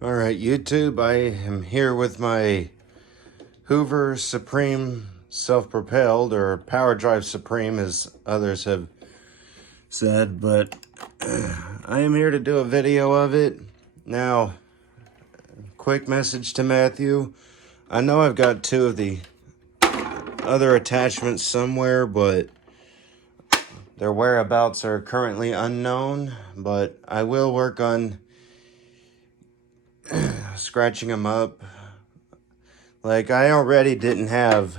All right, YouTube, I am here with my Hoover Supreme self-propelled, or PowerDrive Supreme as others have said, but I am here to do a video of it. Now, quick message to Matthew. I know I've got two of the other attachments somewhere, but their whereabouts are currently unknown, but I will work on scratching them up. Like, I already didn't have,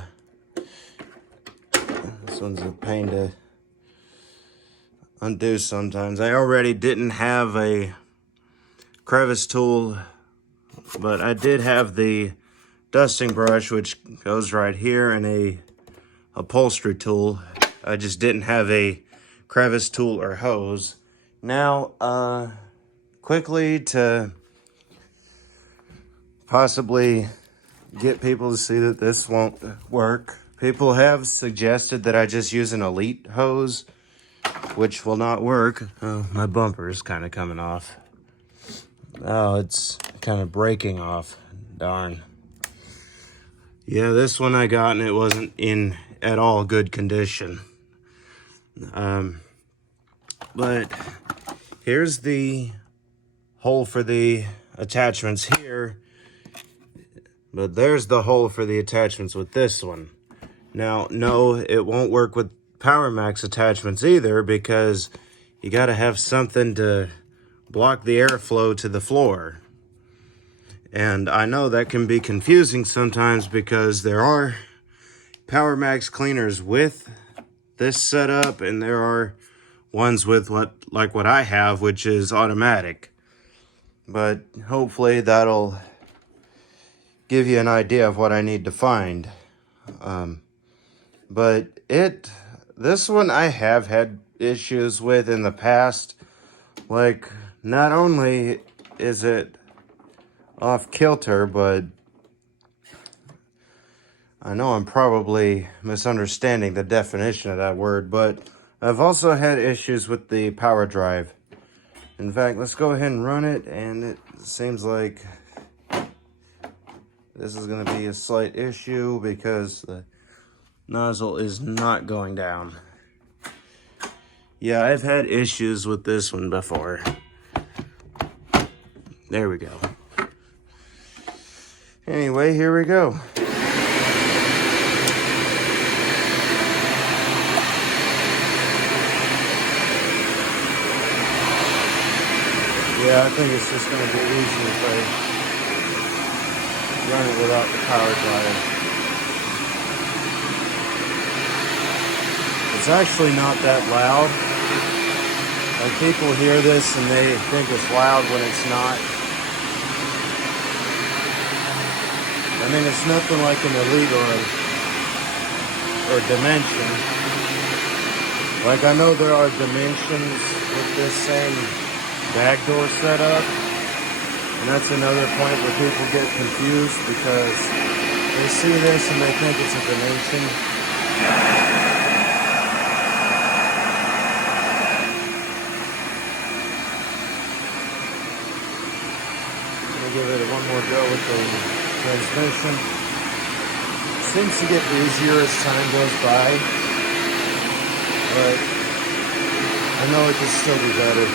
this one's a pain to undo sometimes. I already didn't have a crevice tool, but I did have the dusting brush, which goes right here, and a upholstery tool. I just didn't have a crevice tool or hose. Now, quickly to possibly get people to see that this won't work, people have suggested that I just use an Elite hose, which will not work. Oh, my bumper is kind of coming off. Oh, it's kind of breaking off. Darn. Yeah, this one I got and it wasn't in at all good condition. But here's the hole for the attachments here. But there's the hole for the attachments with this one. Now, no, it won't work with Power Max attachments either, because you got to have something to block the airflow to the floor. And I know that can be confusing sometimes, because there are Power Max cleaners with this setup, and there are ones with what I have, which is automatic. But hopefully that'll give you an idea of what I need to find. But this one I have had issues with in the past. Like, not only is it off kilter, but I know I'm probably misunderstanding the definition of that word, but I've also had issues with the PowerDrive. In fact, let's go ahead and run it, and it seems like this is going to be a slight issue because the nozzle is not going down. Yeah, I've had issues with this one before. There we go. Anyway, here we go. Yeah, I think it's just going to be easy if I run it without the PowerDrive. It's actually not that loud. Like, people hear this and they think it's loud when it's not. I mean, it's nothing like an Elite or Dimension. Like, I know there are Dimensions with this same back door setup, and that's another point where people get confused, because they see this and they think it's a Dimension. Give it one more go with the transmission. It seems to get easier as time goes by, but I know it can still be better.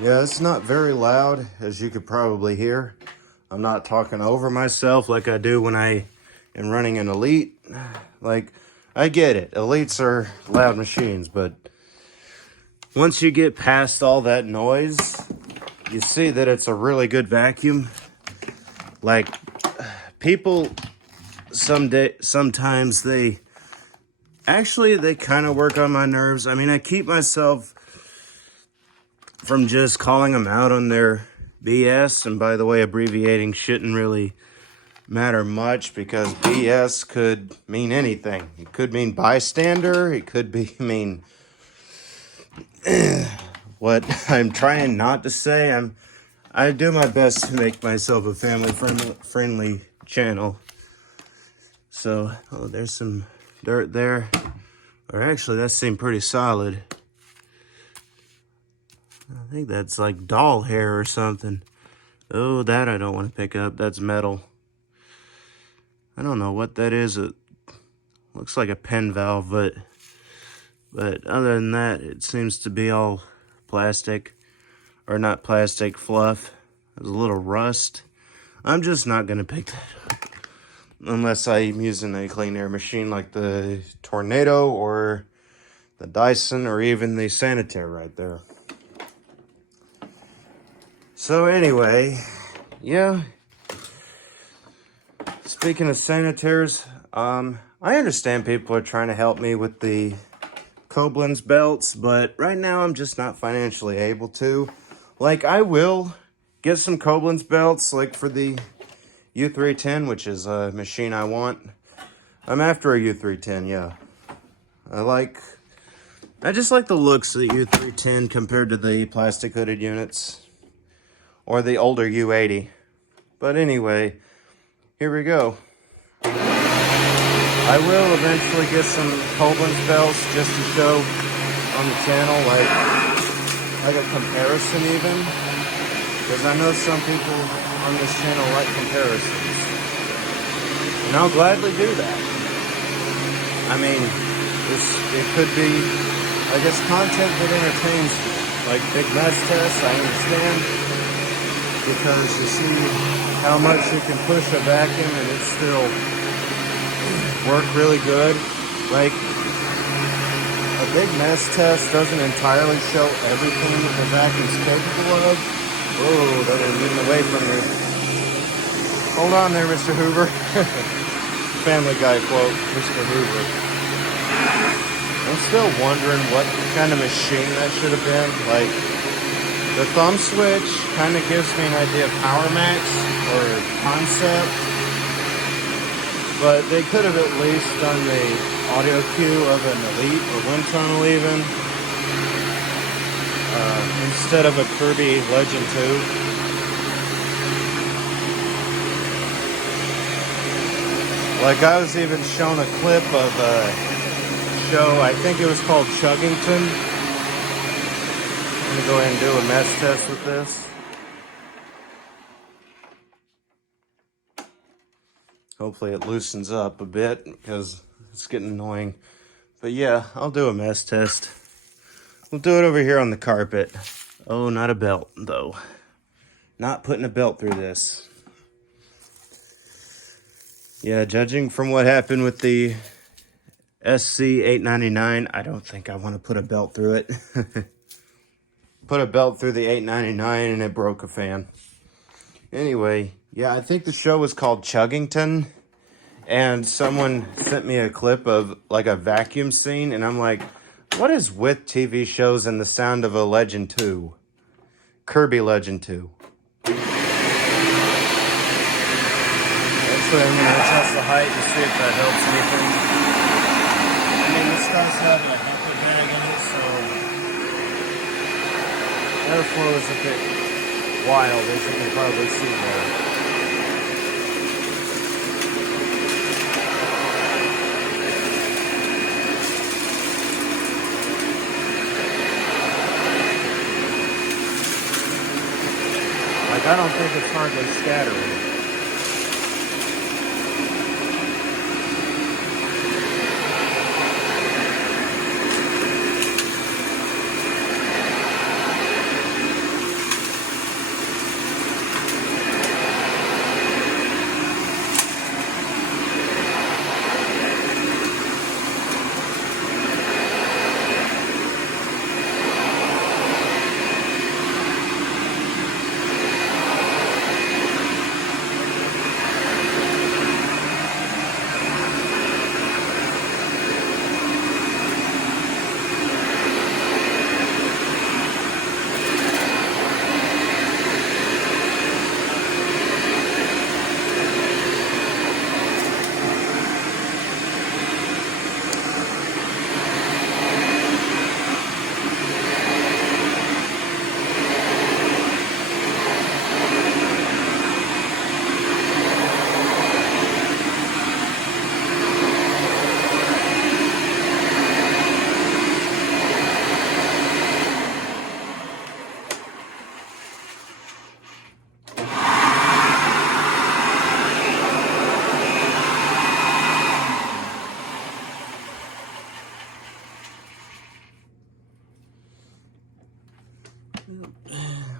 Yeah, it's not very loud, as you could probably hear. I'm not talking over myself like I do when I am running an Elite. Like, I get it. Elites are loud machines, but once you get past all that noise, you see that it's a really good vacuum. Like, people sometimes they kind of work on my nerves. I mean, I keep myself from just calling them out on their BS. And by the way, abbreviating shouldn't really matter much, because BS could mean anything. It could mean bystander. It could mean what I'm trying not to say. I do my best to make myself a family-friendly channel. So, oh, there's some dirt there. Or actually, that seemed pretty solid. I think that's like doll hair or something. Oh, that I don't want to pick up. That's metal. I don't know what that is. It looks like a pen valve, but other than that, it seems to be all plastic. Or not plastic, fluff. There's a little rust. I'm just not going to pick that up. Unless I'm using a clean air machine like the Tornado or the Dyson or even the Sanitaire right there. So anyway, yeah. Speaking of Sanitaires, I understand people are trying to help me with the Koblenz belts, but right now I'm just not financially able to. Like, I will get some Koblenz belts, like for the U310, which is a machine I want. I'm after a U310, yeah. I just like the looks of the U310 compared to the plastic hooded units. Or the older U80. But anyway, here we go. I will eventually get some Koblenz belts just to show on the channel, like a comparison even. Because I know some people on this channel like comparisons. And I'll gladly do that. I mean, it could be, I guess, content that entertains you. Like big mess tests, I understand. Because you see how much you can push a vacuum and it still work really good. Like, a big mess test doesn't entirely show everything that the vacuum's capable of. Whoa, that was getting away from me. Hold on there, Mr. Hoover. Family Guy quote, Mr. Hoover. I'm still wondering what kind of machine that should have been. Like, the thumb switch kind of gives me an idea of Power Max or Concept. But they could have at least done the audio cue of an Elite or Wind Tunnel even. Instead of a Kirby Legend 2. Like, I was even shown a clip of a show, I think it was called Chuggington. I'm going to go ahead and do a mess test with this. Hopefully it loosens up a bit because it's getting annoying. But yeah, I'll do a mess test. We'll do it over here on the carpet. Oh, not a belt, though. Not putting a belt through this. Yeah, judging from what happened with the SC899, I don't think I want to put a belt through it. Put a belt through the 899 and it broke a fan. Anyway, yeah, I think the show was called Chuggington. And someone sent me a clip of like a vacuum scene. And I'm like, what is with TV shows and the sound of a Legend 2? Kirby Legend 2. Actually, I'm going to adjust the height and see if that helps anything. I mean, this does have a HEPA bag in it, so airflow is a bit wild, as you can probably see there. Like, I don't think it's hardly scattering.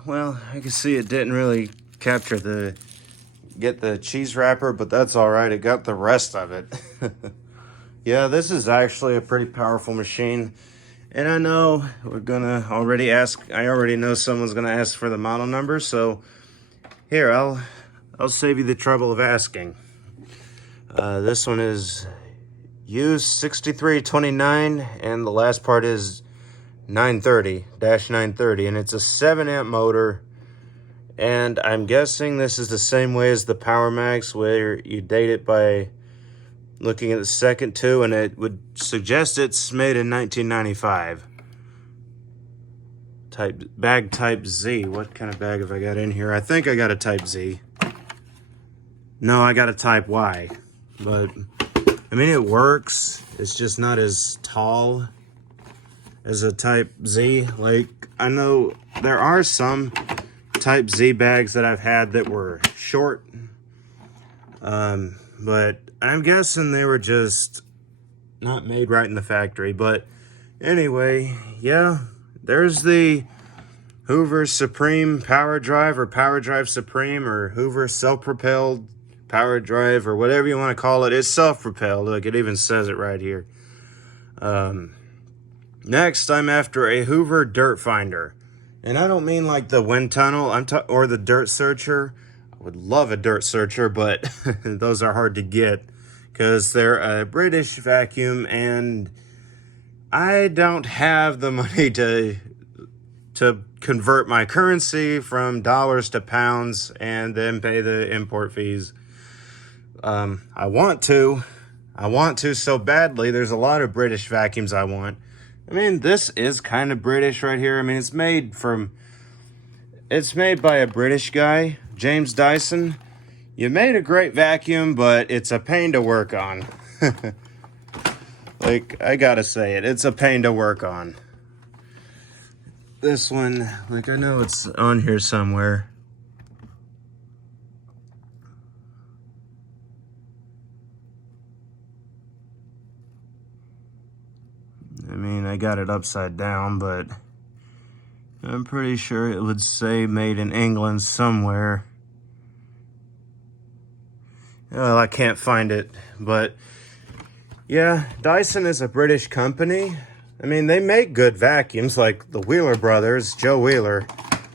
well, I can see it didn't really capture get the cheese wrapper, but that's all right. It got the rest of it. Yeah, this is actually a pretty powerful machine. And I know we're gonna already ask, I already know someone's gonna ask for the model number, so here, I'll save you the trouble of asking. This one is U6329, and the last part is 930-930, and it's a 7-amp motor. And I'm guessing this is the same way as the Power Max, where you date it by looking at the second two, and it would suggest it's made in 1995. Bag type Z. What kind of bag have I got in here? I think I got a type Z. No, I got a type Y. But, I mean, it works. It's just not as tall as a type Z. Like, I know there are some type Z bags that I've had that were short. But I'm guessing they were just not made right in the factory. But anyway, yeah, there's the Hoover Supreme PowerDrive, or PowerDrive Supreme, or Hoover self-propelled PowerDrive, or whatever you want to call it. It's self-propelled. Look, it even says it right here. Next, I'm after a Hoover Dirt Finder. And I don't mean like the wind tunnel or the dirt searcher. I would love a dirt searcher, but those are hard to get because they're a British vacuum, and I don't have the money to convert my currency from dollars to pounds and then pay the import fees. I want to so badly. There's a lot of British vacuums I want. I mean, this is kind of British right here. I mean, it's made by a British guy, James Dyson. You made a great vacuum, but it's a pain to work on. Like, I gotta say it, it's a pain to work on. This one, like, I know it's on here somewhere. I mean, I got it upside down, but I'm pretty sure it would say made in England somewhere. Well, I can't find it, but yeah, Dyson is a British company. I mean, they make good vacuums, like the Wheeler brothers, Joe Wheeler.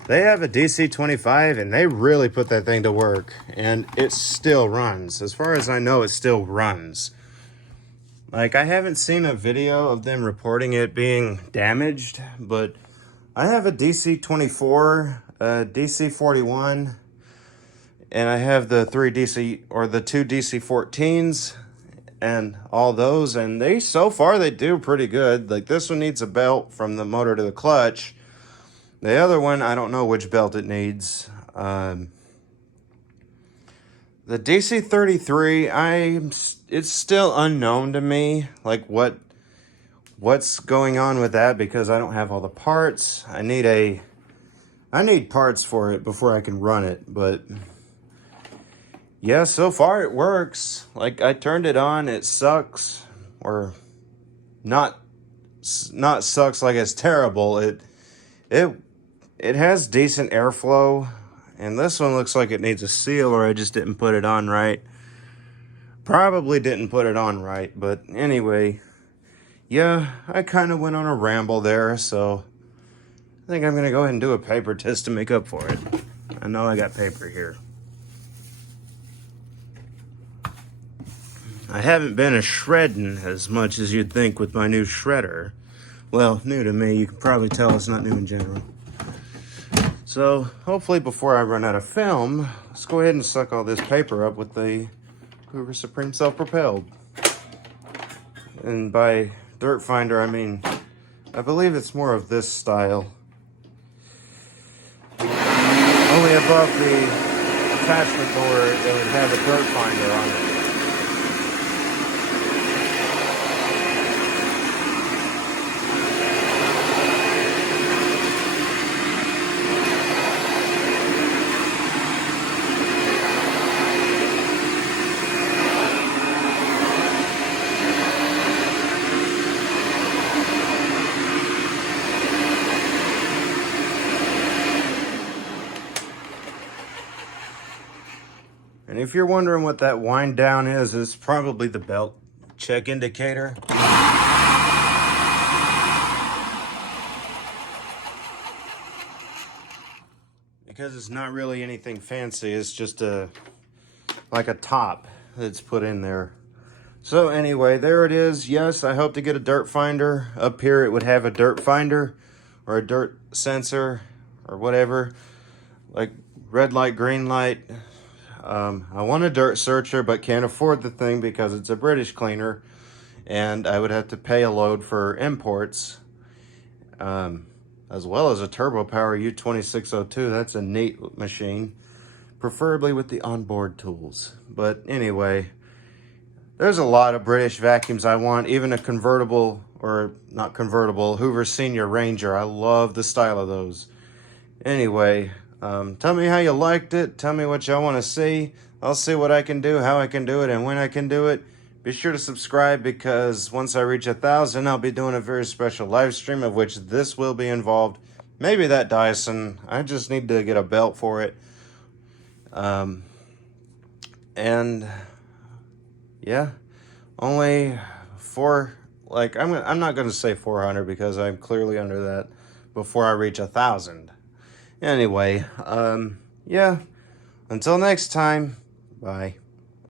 They have a DC-25, and they really put that thing to work, and it still runs. As far as I know, it still runs. Like, I haven't seen a video of them reporting it being damaged, but I have a DC-24, a DC-41, and I have the two DC-14s and all those, and so far they do pretty good. Like, this one needs a belt from the motor to the clutch. The other one, I don't know which belt it needs. The DC-33, it's still unknown to me, like what's going on with that, because I don't have all the parts. I need parts for it before I can run it, but yeah, so far it works. Like, I turned it on, it sucks, or not sucks like it's terrible. It has decent airflow, and this one looks like it needs a seal, or I just didn't put it on right. Probably didn't put it on right, but anyway, yeah, I kind of went on a ramble there, so I think I'm going to go ahead and do a paper test to make up for it. I know I got paper here. I haven't been a shredding as much as you'd think with my new shredder. Well, new to me. You can probably tell it's not new in general. So, hopefully before I run out of film, let's go ahead and suck all this paper up with the Hoover Supreme Self-Propelled. And by dirt finder, I mean, I believe it's more of this style. Only above the attachment door, it would have a dirt finder on it. And if you're wondering what that wind down is, it's probably the belt check indicator. Because it's not really anything fancy, it's just like a top that's put in there. So anyway, there it is. Yes, I hope to get a dirt finder. Up here it would have a dirt finder or a dirt sensor or whatever, like red light, green light. I want a dirt searcher, but can't afford the thing because it's a British cleaner, and I would have to pay a load for imports, as well as a Turbo Power U2602. That's a neat machine, preferably with the onboard tools. But anyway, there's a lot of British vacuums I want, even a convertible, or not convertible, Hoover Senior Ranger. I love the style of those. Anyway, tell me how you liked it. Tell me what y'all want to see. I'll see what I can do, how I can do it, and when I can do it. Be sure to subscribe, because once I reach 1,000, I'll be doing a very special live stream of which this will be involved. Maybe that Dyson. I just need to get a belt for it. And yeah, only I'm not going to say 400 because I'm clearly under that before I reach 1,000. Anyway, yeah, until next time, bye.